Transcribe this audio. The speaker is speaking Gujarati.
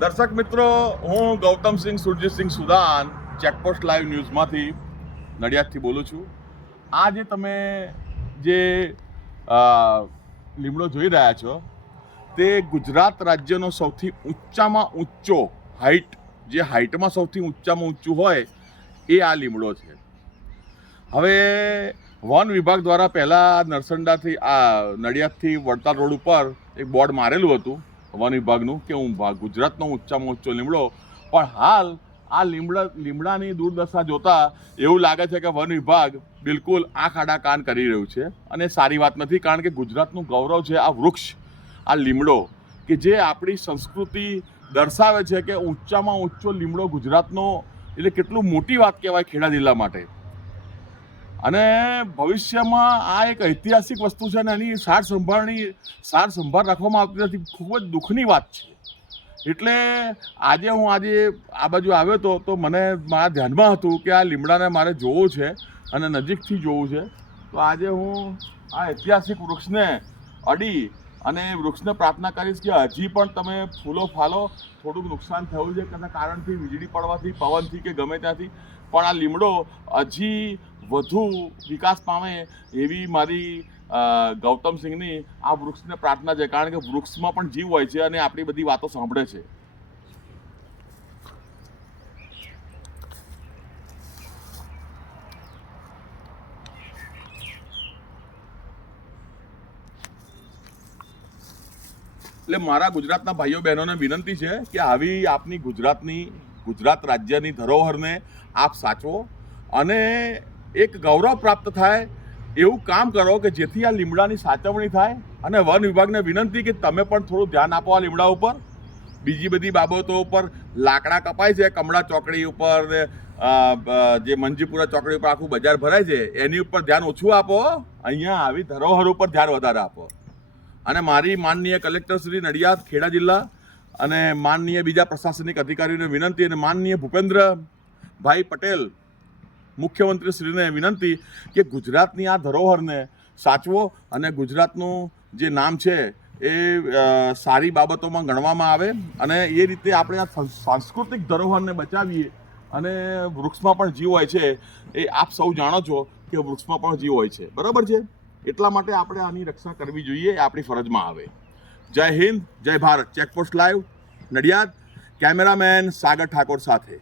દર્શક મિત્રો, હું Gautamsinh Surjit Singh Sudan checkpost live ન્યૂઝમાંથી નડિયાદથી બોલું છું. આ જે તમે જે લીમડો જોઈ રહ્યા છો તે ગુજરાત રાજ્યનો સૌથી ઊંચામાં ઊંચો હાઇટમાં સૌથી ઊંચામાં ઊંચું હોય એ આ લીમડો છે. હવે વન વિભાગ દ્વારા પહેલાં નરસંડાથી નડિયાદથી વડતાલ રોડ ઉપર એક બોર્ડ મારેલું હતું વન વિભાગનું કે હું ગુજરાતનો ઊંચામાં ઊંચો લીમડો, પણ હાલ આ લીમડાની દુર્દશા જોતા એવું લાગે છે કે વન વિભાગ બિલકુલ આંખ આડા કાન કરી રહ્યું છે અને સારી વાત નથી. કારણ કે ગુજરાતનું ગૌરવ છે આ વૃક્ષ, આ લીમડો, કે જે આપણી સંસ્કૃતિ દર્શાવે છે કે ઊંચામાં ઊંચો લીમડો ગુજરાતનો, એટલે કેટલું મોટી વાત કહેવાય ખેડા જિલ્લા માટે. અને ભવિષ્યમાં આ એક ઐતિહાસિક વસ્તુ છે અને એની સાર સંભાળ રાખવામાં આવતી નથી. ખૂબ જ દુઃખની વાત છે. એટલે હું આ બાજુ આવ્યો તો મને મારા ધ્યાનમાં હતું કે આ લીમડાને મારે જોવું છે અને નજીકથી જોવું છે. તો આજે હું આ ઐતિહાસિક વૃક્ષને અડી અને વૃક્ષને પ્રાર્થના કરીશ કે હજી પણ તમે ફૂલો ફાલો. થોડુંક નુકસાન થયું છે કદાચ કારણથી, વીજળી પડવાથી, પવનથી કે ગમે ત્યાંથી, પણ આ લીમડો હજી વધુ વિકાસ પામે એવી મારી ગૌતમસિંહની આ વૃક્ષને પ્રાર્થના છે. કારણ કે વૃક્ષમાં પણ જીવ હોય છે અને આપણી બધી વાતો સાંભળે છે. એટલે મારા ગુજરાતના ભાઈઓ બહેનોને વિનંતી છે કે આવી આપની ગુજરાત રાજ્યની ધરોહરને આપ સાચવો અને એક ગૌરવ પ્રાપ્ત થાય એવું કામ કરો કે જેથી આ લીમડાની સાચવણી થાય. અને વન વિભાગને વિનંતી કે તમે પણ થોડું ધ્યાન આપો આ લીમડા ઉપર. બીજી બધી બાબતો ઉપર લાકડા કપાય છે, કમળા ચોકડી ઉપર ને જે મંજીપુરા ચોકડી ઉપર આખું બજાર ભરાય છે, એની ઉપર ધ્યાન ઓછું આપો. અહીંયા આવી ધરોહર ઉપર ધ્યાન વધારે આપો. અને મારી માનનીય કલેક્ટર શ્રી નડિયાદ ખેડા જિલ્લા અને માનનીય બીજા પ્રશાસનિક અધિકારીઓને વિનંતી અને માનનીય ભૂપેન્દ્રભાઈ પટેલ મુખ્યમંત્રીશ્રીને વિનંતી કે ગુજરાતની આ ધરોહરને સાચવો અને ગુજરાતનું જે નામ છે એ સારી બાબતોમાં ગણવામાં આવે અને એ રીતે આપણે આ સાંસ્કૃતિક ધરોહરને બચાવીએ. અને વૃક્ષમાં પણ જીવ હોય છે, એ આપ સૌ જાણો છો કે વૃક્ષમાં પણ જીવ હોય છે, બરાબર છે. એટલા માટે આપણે આની રક્ષા કરવી જોઈએ, એ આપણી ફરજમાં આવે. જય હિન્દ, જય Bharat. Checkpost live Nadiad, cameraman Sagar Thakor સાથે.